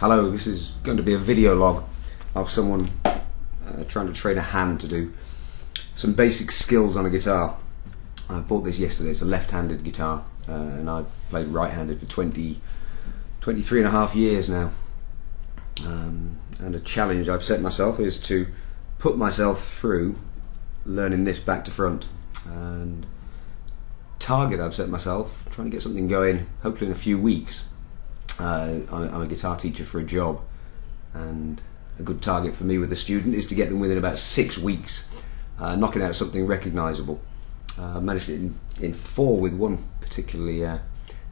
Hello, this is going to be a video log of someone trying to train a hand to do some basic skills on a guitar. I bought this yesterday. It's a left-handed guitar and I've played right-handed for 23 and a half years now. And a challenge I've set myself is to put myself through learning this back to front. And target I've set myself, trying to get something going hopefully in a few weeks. I'm a guitar teacher for a job, and a good target for me with a student is to get them within about 6 weeks, knocking out something recognisable. I managed it in 4 with one particularly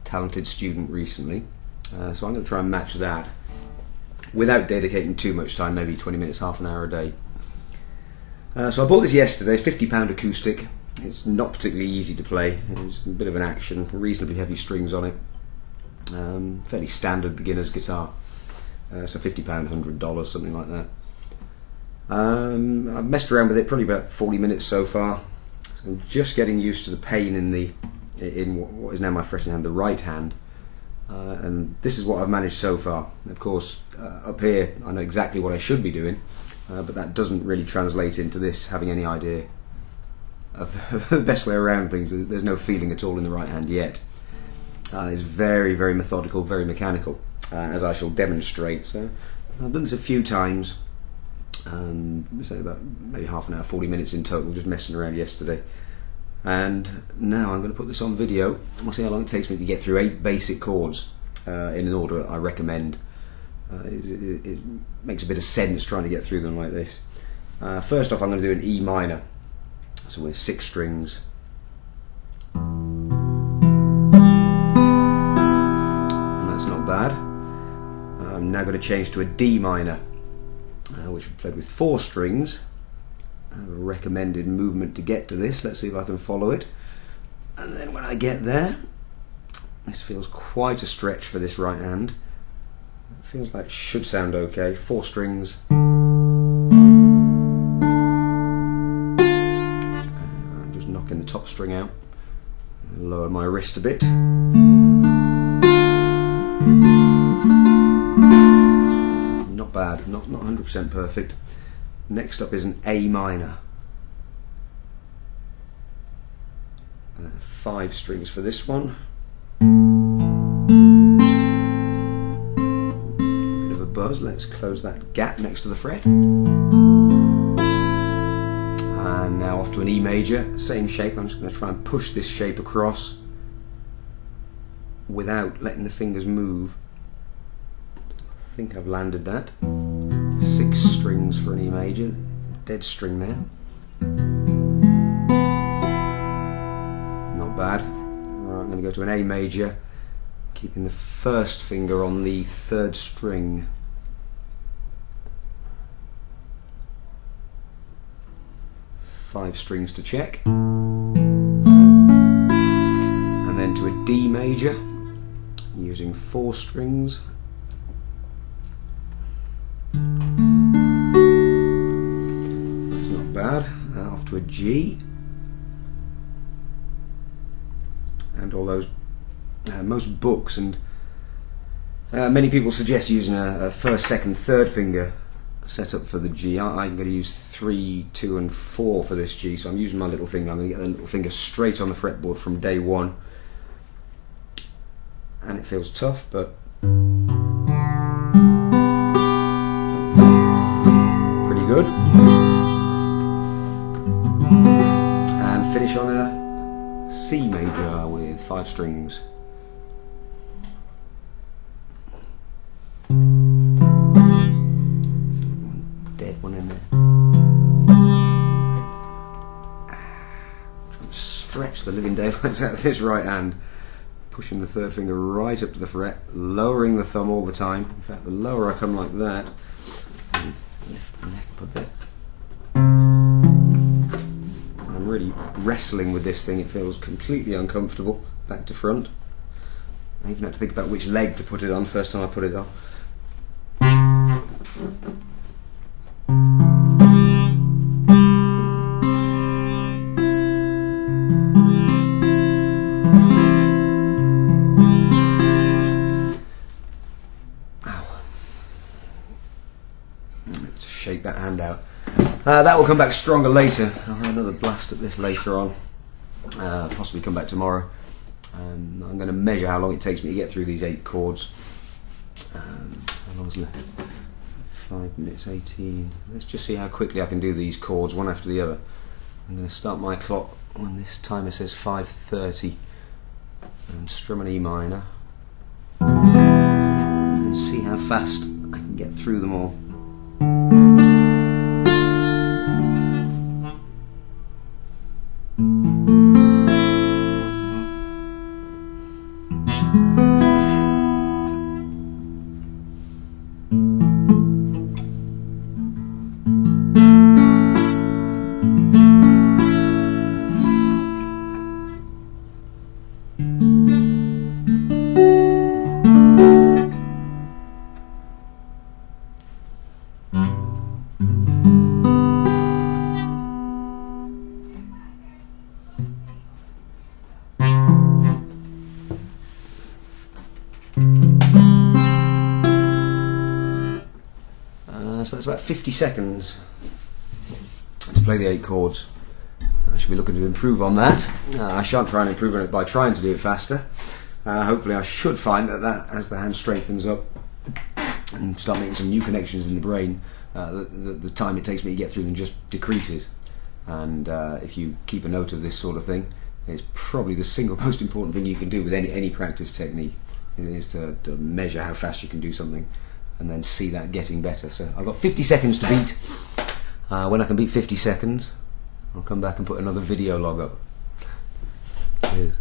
talented student recently, so I'm going to try and match that without dedicating too much time, maybe 20 minutes, half an hour a day. So I bought this yesterday, £50 acoustic. It's not particularly easy to play, it's a bit of an action, reasonably heavy strings on it. Fairly standard beginner's guitar, so £50, $100, something like that. I've messed around with it probably about 40 minutes so far. So I'm just getting used to the pain in what is now my fretting hand, the right hand, and this is what I've managed so far. Of course, up here I know exactly what I should be doing, but that doesn't really translate into this having any idea of the best way around things. There's no feeling at all in the right hand yet. It's very, very methodical, very mechanical, as I shall demonstrate. So I've done this a few times, say about maybe half an hour, 40 minutes in total, just messing around yesterday. And now I'm going to put this on video, and we'll see how long it takes me to get through 8 basic chords in an order I recommend. It makes a bit of sense trying to get through them like this. First off, I'm going to do an E minor, so we're 6 strings. Not bad. I'm now going to change to a D minor, which we played with 4 strings. I have a recommended movement to get to this. Let's see if I can follow it. And then when I get there, this feels quite a stretch for this right hand. It feels like it should sound okay. 4 strings. I'm just knocking the top string out. Lower my wrist a bit. Not bad, not 100% perfect. Next up is an A minor. 5 strings for this one. Bit of a buzz. Let's close that gap next to the fret. And now off to an E major, same shape. I'm just going to try and push this shape across without letting the fingers move. I think I've landed that. 6 strings for an E major, dead string there. Not bad. Right, I'm going to go to an A major, keeping the first finger on the 3rd string. Five strings to check. And then to a D major, using 4 strings. That's not bad. Off to a G. And all those, most books and many people suggest using a 1st, 2nd, 3rd finger setup for the G. I'm going to use 3, 2 and 4 for this G, so I'm using my little finger. I'm going to get the little finger straight on the fretboard from day one. And it feels tough, but pretty good. And finish on a C major with 5 strings. Dead one in there. Trying to stretch the living daylights out of this right hand. Pushing the 3rd finger right up to the fret, lowering the thumb all the time. In fact, the lower I come like that, lift the neck up a bit. I'm really wrestling with this thing. It feels completely uncomfortable, back to front. I even had to think about which leg to put it on first time I put it on. That will come back stronger later. I'll have another blast at this later on. Possibly come back tomorrow. I'm going to measure how long it takes me to get through these 8 chords. How long is left? 5 minutes 18. Let's just see how quickly I can do these chords one after the other. I'm going to start my clock when this timer says 5:30 and strum an E minor and see how fast I can get through them all. So that's about 50 seconds to play the 8 chords. I should be looking to improve on that. I shan't try and improve on it by trying to do it faster. Hopefully I should find that as the hand strengthens up and start making some new connections in the brain, the time it takes me to get through them just decreases. And if you keep a note of this sort of thing, it's probably the single most important thing you can do with any practice technique, is to measure how fast you can do something and then see that getting better. So I've got 50 seconds to beat. When I can beat 50 seconds, I'll come back and put another video log up. Cheers.